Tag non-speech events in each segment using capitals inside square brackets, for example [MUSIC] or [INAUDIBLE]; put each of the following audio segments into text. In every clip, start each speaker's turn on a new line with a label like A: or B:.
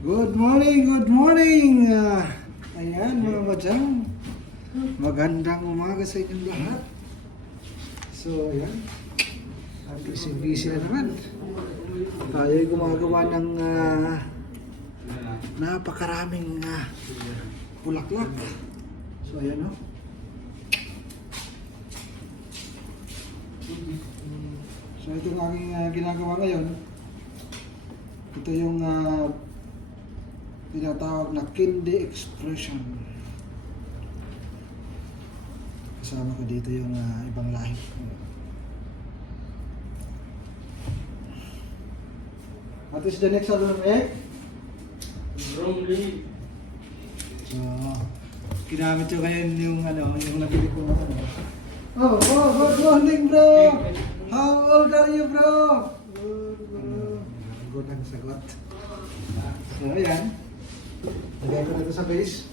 A: Good morning, good morning! Ah, ayan mga kadyang. Magandang umaga sa inyong lahat. So, ayan. Ang busy-busy na naman. Tayo ay gumagawa ng ah, napakaraming ah, bulaklak. So, ayan o. So, ito ang aking ah, ginagawa ngayon. Ito yung ah, tinatawag na Kindi Expression. Kasama ko dito yung ah, ibang lahi. What is the next album, eh?
B: Bromley.
A: So, ginamit ko ngayon yung ano, yung nabili ko na ano. Oh, oh, good morning, bro! How old are you, bro? Good, bro. Good ang sagot. So, ayan. Lagay ko na ito sa base.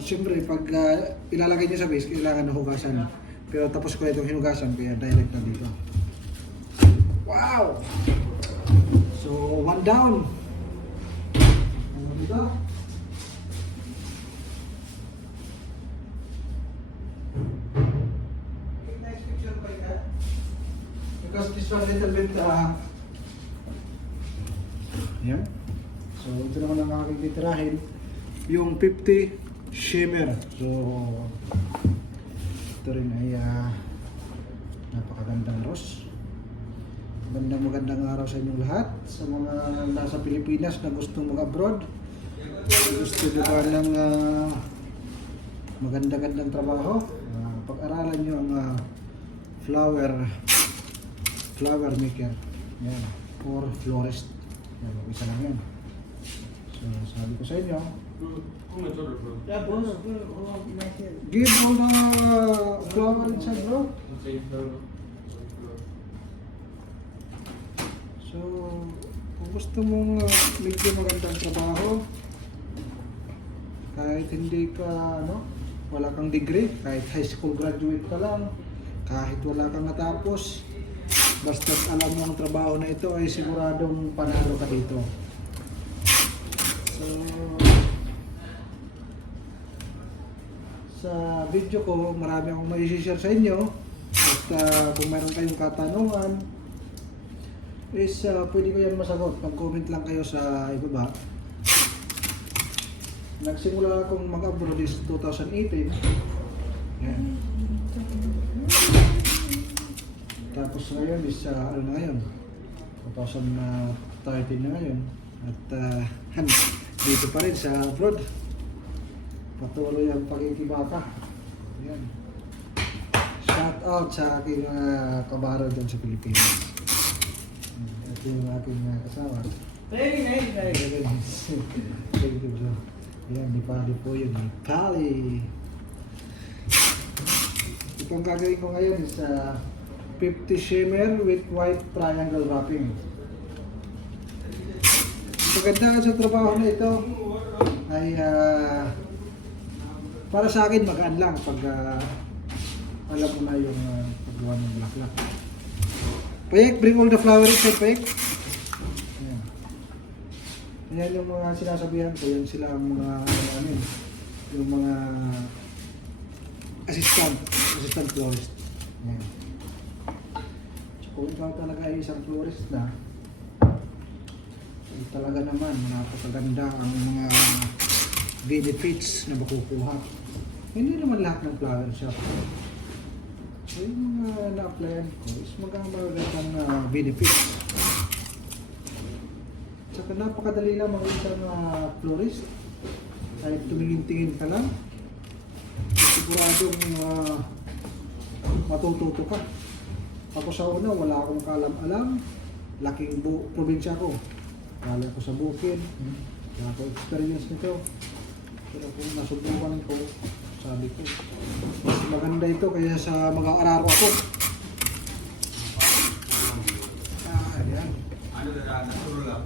A: Siyempre, pag ah, ilalagay niyo sa base, kailangan na hugasan. Pero tapos ko itong hinugasan, kaya direct na dito. Wow! So, one down. Ano dito? Because this one little bit, uh, yan. So, ito naman ang aking titirahin. Yung 50 shimmer. So, ito rin ay ah, napakagandang rose. Magandang magandang araw sa inyong lahat. Sa mga nasa Pilipinas na gustong mag-abroad. Gusto nyo ng ah, maganda-gandang trabaho. ah, pag-aralan nyo ang ah, flower flower maker. Yan. Or florist. Yan, isa lang yan. So, sabi ko sa inyo,
C: head.
A: give all the flower inside bro. So, kung gusto mong uh, medyo magandang trabaho, kahit hindi ka, ano, wala kang degree, kahit high school graduate ka lang, kahit wala kang natapos, basta alam mo ang trabaho na ito ay siguradong panalo ka dito. Sa video ko, marami akong may share sa inyo. At uh, kung mayroon kayong katanungan, is uh, pwede ko yan masagot. Pag-comment lang kayo sa ibaba. Nagsimula akong mag-abroad is 2018. Yan. Tapos ngayon is uh, ano na ngayon? 2013 na ngayon. At uh, [LAUGHS] dito pa rin sa abroad. Patuloy ang pagkikibaka. Yan. Shout out sa aking uh, kabaro dyan sa Pilipinas. Ito yung aking uh, kasama.
C: Very nice, very nice.
A: Thank you, bro. Yan, di pali po yun. Di pali. Itong gagawin ko ngayon is uh, 50 shimmer with white triangle wrapping. Maganda sa trabaho na ito ay ah, para sa akin magaan lang pag ah, alam mo na yung uh, paggawa ng bulaklak. Payek, bring all the flower inside, Payek. Ayan. Ayan yung mga sinasabihan ko, yan sila ang mga, ano yun, yung mga assistant, assistant florist. Ayan. Kung ikaw talaga ay isang florist na, talaga naman, napakaganda ang mga benefits na makukuha. Hindi naman lahat ng flower shop. So, yung mga na-applyan ko is magandang uh, benefits. Tsaka napakadali lang mga isang uh, florist. Kahit tumingin-tingin ka lang, siguradong uh, matututo ka. Ako sa una, wala akong kalam-alam. Laking bu probinsya ko. Wala ko sa bukid. Wala ko experience nito. Pero kung nasubukan ko, sabi ko, mas maganda ito kaya sa mga araro ako. Ah, yan.
B: Ano na na, naturo lang.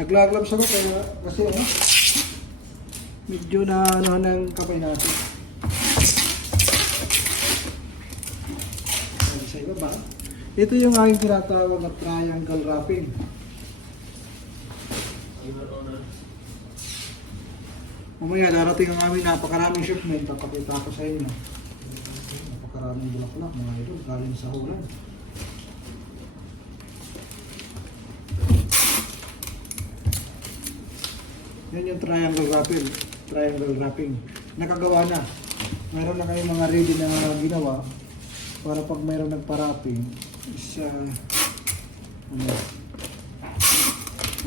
A: Naglaglabs ako kaya kasi ano, medyo na ano ng kamay natin. Sa ibaba. Ito yung aking tinatawag na triangle wrapping. Mamaya darating ang aming napakaraming shipment, papakita ko sa inyo. Napakaraming bulaklak mga idol, galing sa Holland. Yan yung triangle wrapping. Triangle wrapping. Nakagawa na. Meron na kayong mga ready na ginawa para pag mayroon nagpa-wrapping is uh, ano,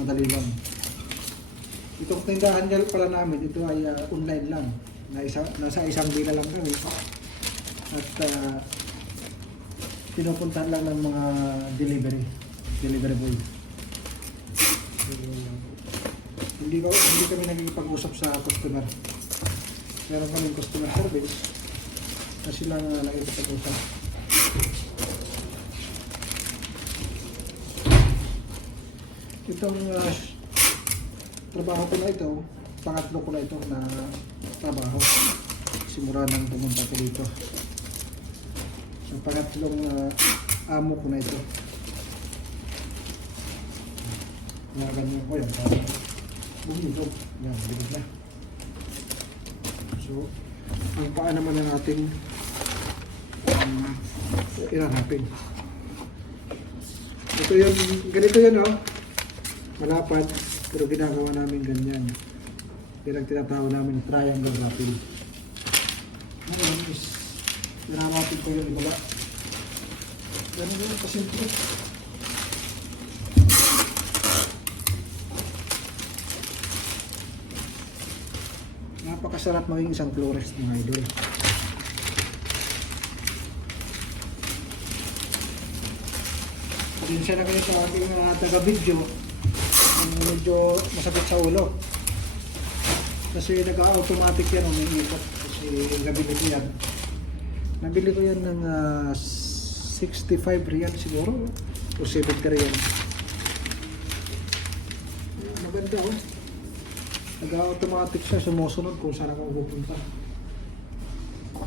A: madali lang. Itong tindahan niya pala namin, ito ay uh, online lang. Na isa, nasa isang bila lang kami. At uh, pinupuntahan lang ng mga delivery. Delivery boy. So, hindi ko hindi kami nagkikipag-usap sa customer. Meron kaming customer service na sila nga nakikipag-usap. Itong uh, trabaho ko na ito, pangatlo ko na ito na trabaho. Simula nang pumunta ko dito. Sa pangatlong uh, amo ko na ito. Nakaganyan ko yan. Para bumilog. Yan, bilog na. So, ang paa naman na natin um, iranapin. Ito yung, ganito yan oh. Malapad, pero ginagawa namin ganyan. Yan ang tinatawag namin triangle wrapping. Ngayon is, iranapin ko yung ibaba. Ganun yun, kasimple. Napakasarap maging isang florist mga idol. Pasensya na kayo sa ating mga taga-video. Ang medyo masakit sa ulo. Kasi nag-automatic yan, umiikot. Kasi nabili ko yan. Nabili ko yan ng ah, 65 real siguro. O 70 real. Maganda oh. Nag-automatic siya, sumusunod kung saan ako pupunta.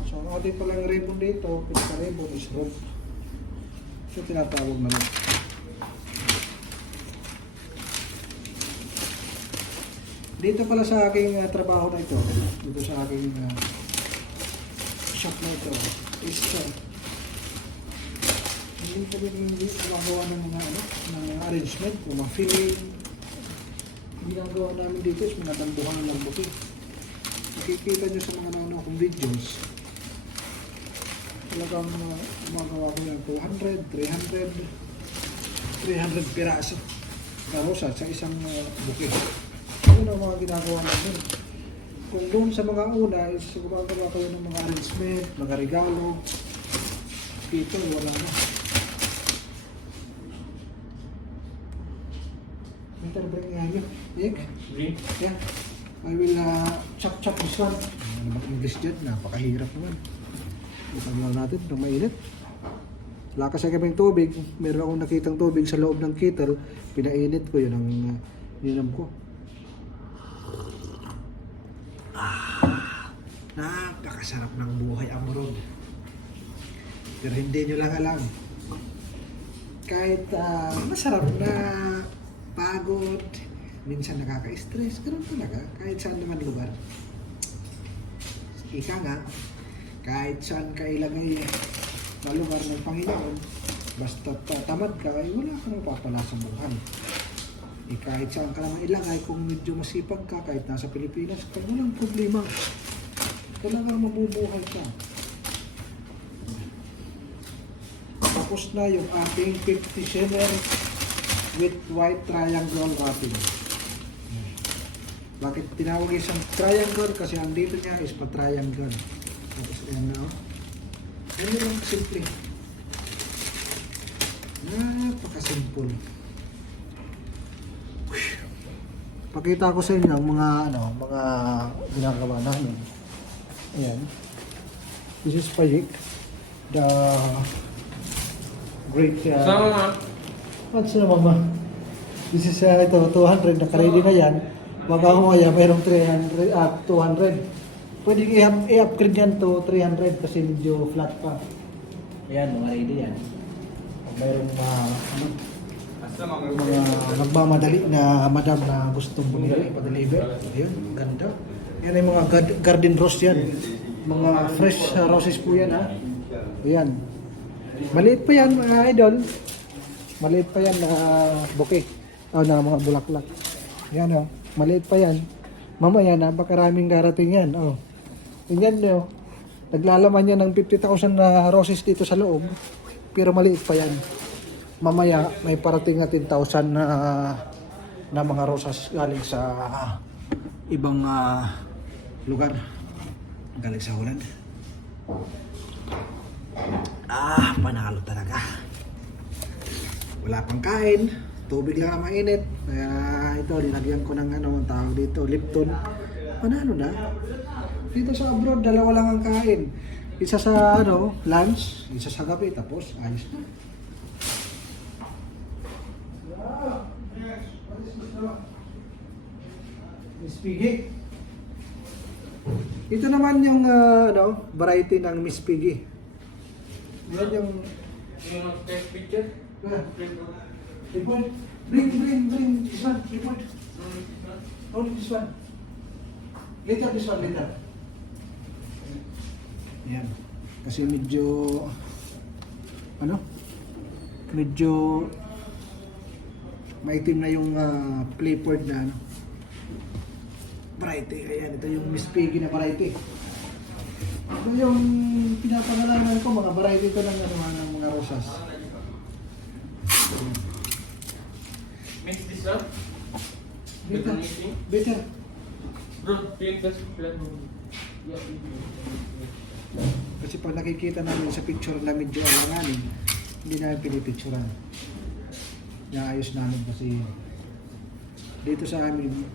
A: So, ang ating palang ribbon dito, pinaka ribbon is rope. So, tinatawag na. Dito pala sa aking uh, trabaho na ito, dito sa aking uh, shop na ito, is uh, hindi kami hindi gumagawa ng mga ano, ng arrangement, ng mga filling, ginagawa namin dito is minatambuhan ng buti. Nakikita nyo sa mga nanonood kong videos, talagang uh, gumagawa ko yan 200, 300, 300 piraso karosa sa isang uh, bukid. Yun ang mga ginagawa namin. Kung doon sa mga una is gumagawa kayo ng mga arrangement, mga regalo, dito wala na. Nga yun. Nick?
B: Drink?
A: Yeah. I will uh, chop chop this one. Ano ba English dyan? Napakahirap naman. Ito lang natin ng mainit. Lakas sa kaming tubig. Meron akong nakitang tubig sa loob ng kettle. Pinainit ko yun ang uh, ininom ko. Ah, napakasarap ng buhay abroad. Pero hindi nyo lang alam. Kahit ah, masarap na pagod, minsan nakaka-stress, ganun talaga, kahit saan naman lugar. Ika nga, kahit saan ka ilagay na lugar ng Panginoon, basta ta- tamad ka, ay wala kang mapapala sa buhay. Eh, kahit saan ka naman ilagay, kung medyo masipag ka, kahit nasa Pilipinas ka, walang problema. Talagang mabubuhay ka. Tapos na yung ating 50 seller with white triangle wrapping. Bakit tinawag isang triangle? Kasi ang dito niya is pa-triangle. Tapos ayan na oh. Yan yung simple. Napaka-simple. Pakita ko sa inyo ang mga ano, mga ginagawa namin. Ayan. This is Pajik. The great uh,
B: Sama nga.
A: What's na mama? This is uh, ito, 200, naka-ready na yan. Baka humaya, mayroong 300, ah, 200. Pwede i-upgrade yan to 300 kasi medyo flat pa. Ayan, mga ready yan. Kung mayroong uh, ano,
B: Asa mga
A: nagmamadali na madam na gustong bumili, pa-deliver. Ayun, ganda. Yan ay mga gard- garden rose yan. Mga fresh uh, roses po yan ha. Ayan. Maliit pa yan mga idol. Maliit pa yan na bouquet. O na mga bulaklak. Yan o. Maliit pa yan. Mamaya napakaraming darating yan. O. Tingnan nyo. Naglalaman yan ng 50,000 na roses dito sa loob. Pero maliit pa yan. Mamaya may parating na 10,000 na na mga rosas galing sa ah, ibang ah, lugar. Galing sa Holland. Ah, panalo talaga. Wala pang kain. Tubig lang ang mainit. Kaya ito, linagyan ko ng ano, ang tawag dito, Lipton. Panalo na. Dito sa abroad, dalawa lang ang kain. Isa sa ano, lunch, isa sa gabi, tapos ayos na. Miss Piggy. Ito naman yung ah, ano, variety ng Miss Piggy. Yan yung
B: Yung picture?
A: Ah, report. Bring, bring, bring this one, report. Only this one. Later, this one, later. Yan. Kasi medyo, ano? Medyo maitim na yung uh, clipboard na ano. Variety. Ayan, ito yung Miss Piggy na variety. Ito yung pinapangalanan ko, mga variety ko ng, ano, ng mga rosas. Ayan.
B: Up?
A: Better. Better.
B: Bro, pink test plan mo.
A: Kasi pag nakikita namin sa picture na medyo alanganin, hindi namin pinipicturean. Naayos namin kasi dito sa amin,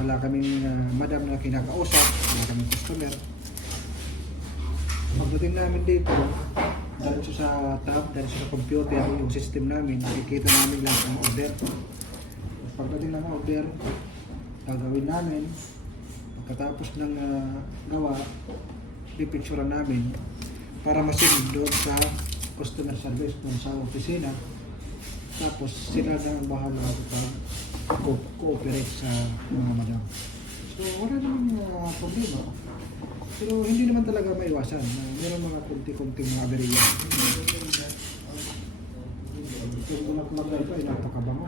A: wala kaming uh, madam na kinakausap, wala kaming customer. Pagdating namin dito, diretso sa tab, diretso sa computer, yung system namin, nakikita namin lahat ng order. Pagdating ng order, gagawin namin, pagkatapos ng ah, gawa, pipicturean namin para masunod doon sa customer service doon sa opisina. Tapos sila na ang bahala sa co- cooperate sa mga madam. So wala naman uh, problema. Pero hindi naman talaga maiwasan na meron mga kunti-kunting mga aberya. Yung bulaklak na ito ay napakabango.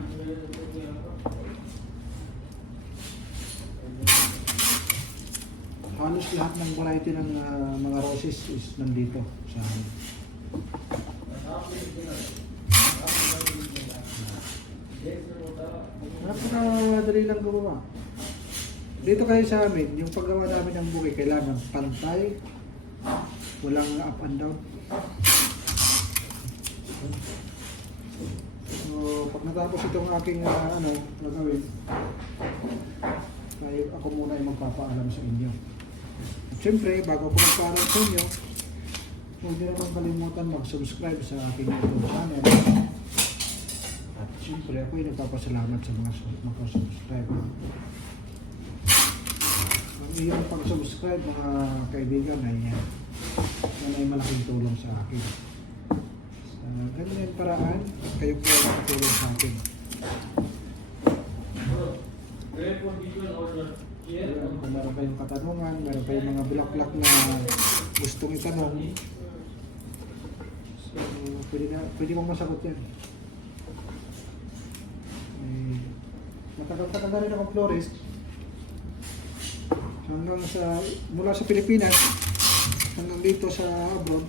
A: Halos lahat ng variety ng ah, mga roses is nandito sa amin. Napakadali lang gumawa. Dito kayo sa amin, yung paggawa namin ng bukay, kailangan pantay, walang up and down. So, pag natapos itong aking ah, ano, gagawin, tayo, ako muna ay magpapaalam sa inyo. At syempre, bago ko magpaalam sa inyo, huwag niyo naman kalimutan mag-subscribe sa aking YouTube channel. At syempre, ako ay nagpapasalamat sa mga su- mag-subscribe. Ang iyong pag-subscribe, mga kaibigan, ay yan. Yan ay malaking tulong sa akin. Sa ganyan paraan, kayo po ay nakatulong sa akin. Ayan, kung meron kayong katanungan, meron kayong mga bulaklak na gustong itanong, so, pwede, na, pwede mong masagot yan. Eh, matagal-tagal na rin akong florist. Hanggang sa, mula sa Pilipinas, hanggang dito sa abroad,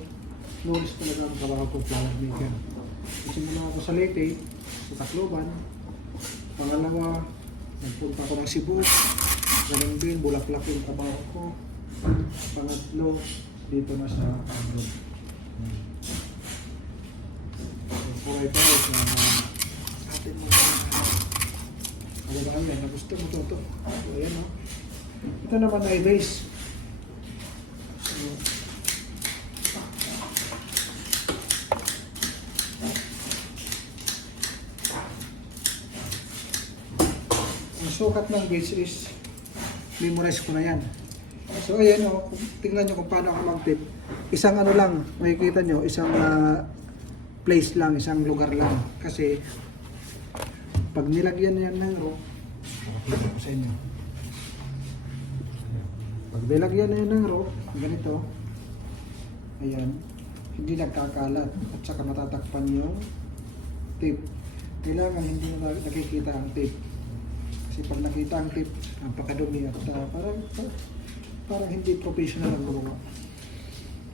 A: florist talaga ang trabaho ko, flower maker. Simula ako sa Leyte, sa Tacloban. Pangalawa, nagpunta ako ng Cebu. Ganun din, bulaklak yung trabaho ko. Pangatlo, dito na sa abroad. So, puray tayo sa ating mga kababahan na gusto mo to. to. Ayan o. Ito naman ay vase. So, sukat ng gauge is memorize ko na yan. So ayan o, tingnan nyo kung paano ako mag-tip. Isang ano lang, makikita nyo, isang ah, place lang, isang lugar lang. Kasi pag nilagyan yan ng rope, makikita ko sa inyo. Pag nilagyan na yan ng rope, ganito, ayan, hindi nagkakalat at saka matatakpan yung tape. Kailangan hindi na nakikita ang tape. Kasi pag nakita ang tape, napakadumi at ah, parang, parang hindi professional ang gumawa.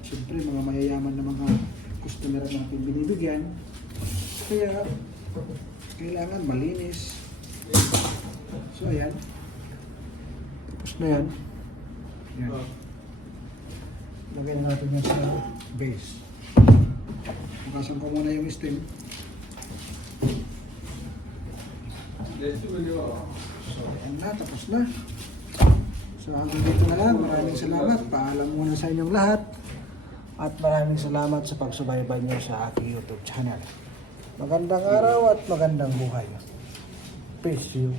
A: Siyempre, mga mayayaman na mga customer ang natin binibigyan. Kaya, kailangan malinis. So, ayan. Tapos na yan. Yan.
B: Oh.
A: Lagay na natin yan sa base. Bukasan ko muna yung
B: it.
A: So, ayan na. Tapos na. So, hanggang dito na lang. Maraming salamat. Paalam muna sa inyong lahat. At maraming salamat sa pagsubaybay niyo sa aking YouTube channel. Magandang araw at magandang buhay. Peace you.